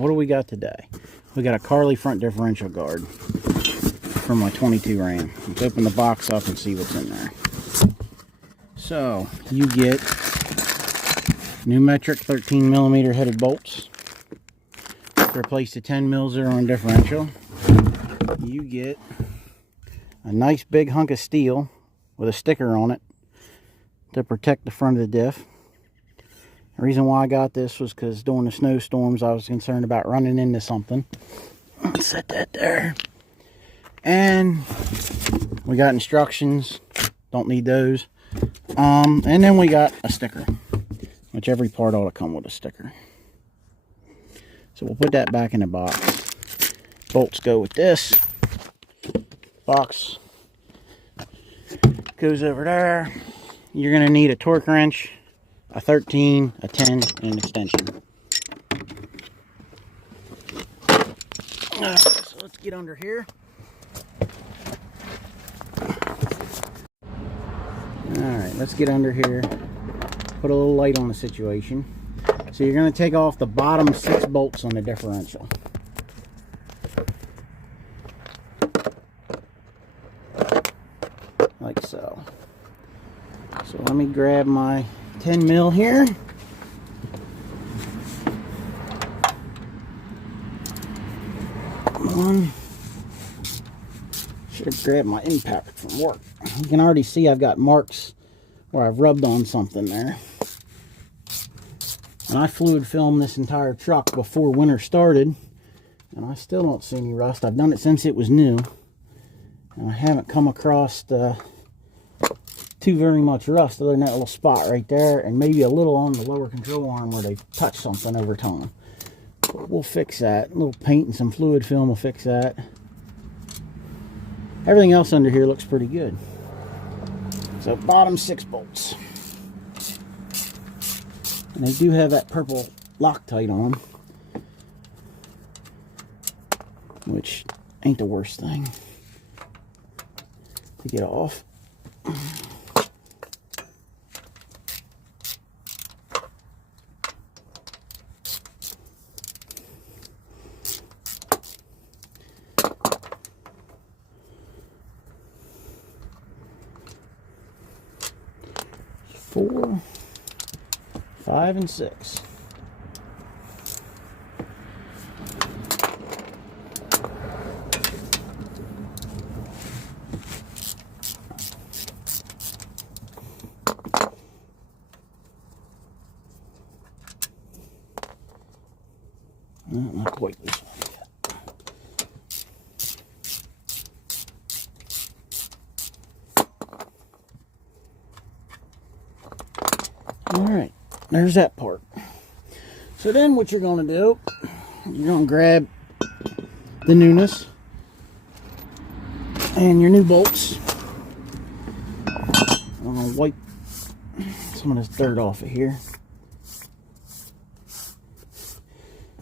what do we got today? We got a Carli front differential guard for my 22 Ram. Let's open the box up and see what's in there. So, you get new metric 13mm headed bolts to replace the 10 mils that are on differential. You get a nice big hunk of steel with a sticker on it to protect the front of the diff. The reason why I got this was because during the snowstorms I was concerned about running into something. Set that there. And we got instructions. Don't need those. And then we got a sticker, which every part ought to come with a sticker. So we'll put that back in the box. Bolts go with this. Box goes over there. You're going to need a torque wrench, a 13, a 10, and an extension. Alright, so let's get under here. Alright, let's get under here. Put a little light on the situation. So you're going to take off the bottom 6 bolts on the differential. Like so. So let me grab my 10 mil here. One. Should have grabbed my impact from work. You can already see I've got marks where I've rubbed on something there. And I fluid filmed this entire truck before winter started, and I still don't see any rust. I've done it since it was new, and I haven't come across too very much rust other than that little spot right there, and maybe a little on the lower control arm where they touched something over time. But we'll fix that. A little paint and some fluid film will fix that. Everything else under here looks pretty good. So bottom 6 bolts. And they do have that purple Loctite on them, which ain't the worst thing to get off. Four, 5, and 6. Not quite this one yet. Alright, there's that part. So then what you're going to do, you're going to grab the newness and your new bolts. I'm going to wipe some of this dirt off of here.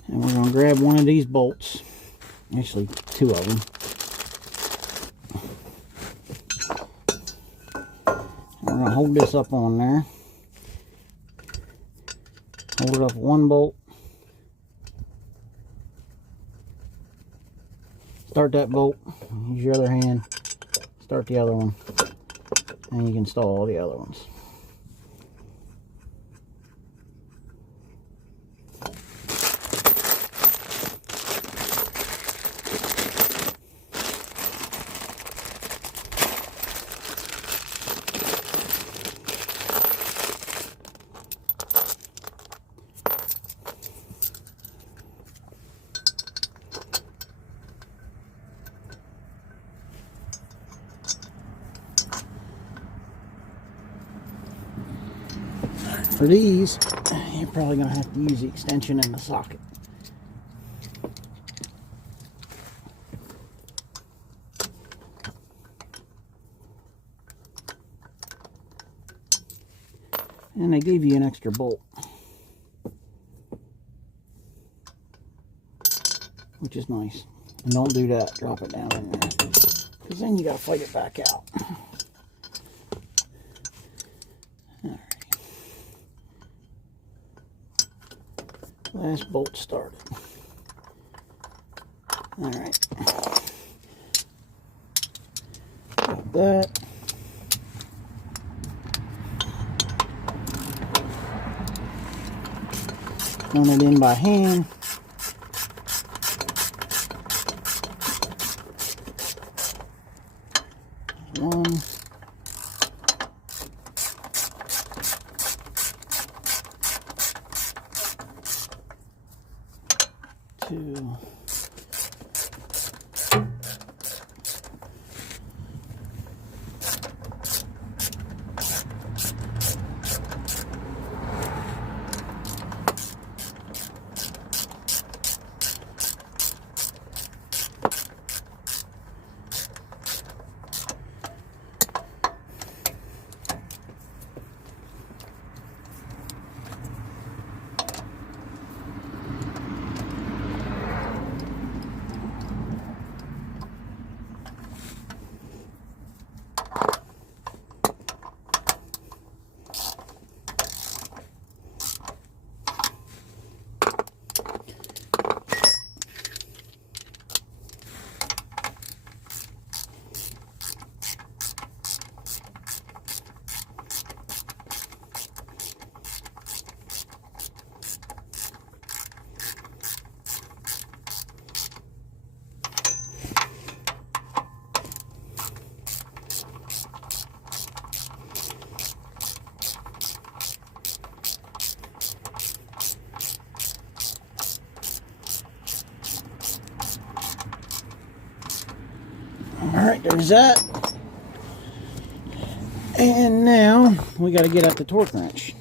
And we're going to grab one of these bolts, actually 2 of them. And we're going to hold this up on there. Hold it up with 1 bolt. Start that bolt. Use your other hand. Start the other one. And you can install all the other ones. For these, you're probably going to have to use the extension in the socket. And they gave you an extra bolt, which is nice. And don't do that, drop it down in there, because then you got to fight it back out. Last bolt started. Alright. Got that. Run it in by hand. One. Two. Alright, there's that. And now we got to get out the torque wrench.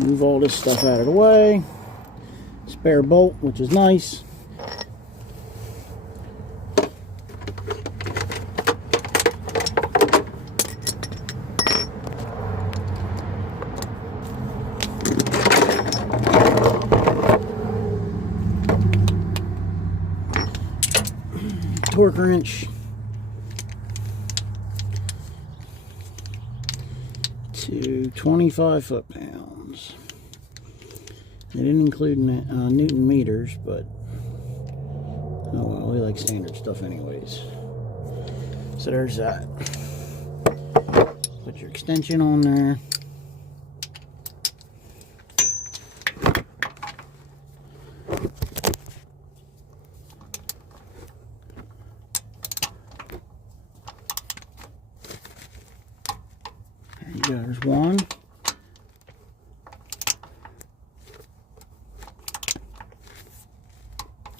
Move all this stuff out of the way. Spare bolt, which is nice. Torque wrench to 25 foot-pounds. They didn't include Newton meters, but oh well, we like standard stuff anyways. So there's that. Put your extension on there. There you go, there's one.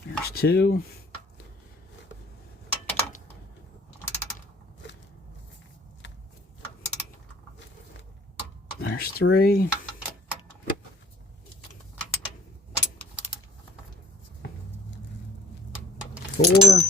There's two. There's three. Four.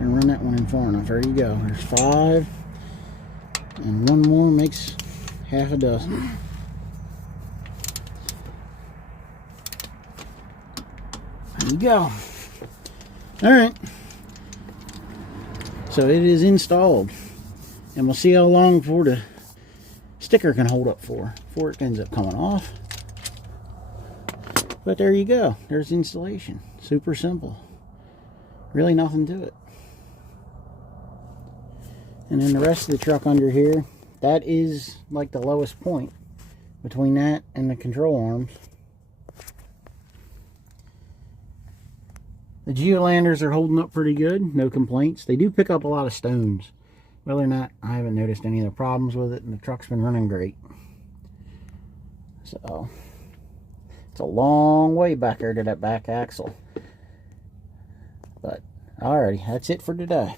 And run that one in far enough. There you go. There's five. And one more makes half a dozen. There you go. Alright. So it is installed. And we'll see how long before the sticker can hold up before it ends up coming off. But there you go. There's the installation. Super simple. Really nothing to it. And then the rest of the truck under here, that is like the lowest point between that and the control arms. The Geolanders are holding up pretty good, no complaints. They do pick up a lot of stones. Whether or not, I haven't noticed any of the problems with it, and the truck's been running great. So, it's a long way back there to that back axle. But, alrighty, that's it for today.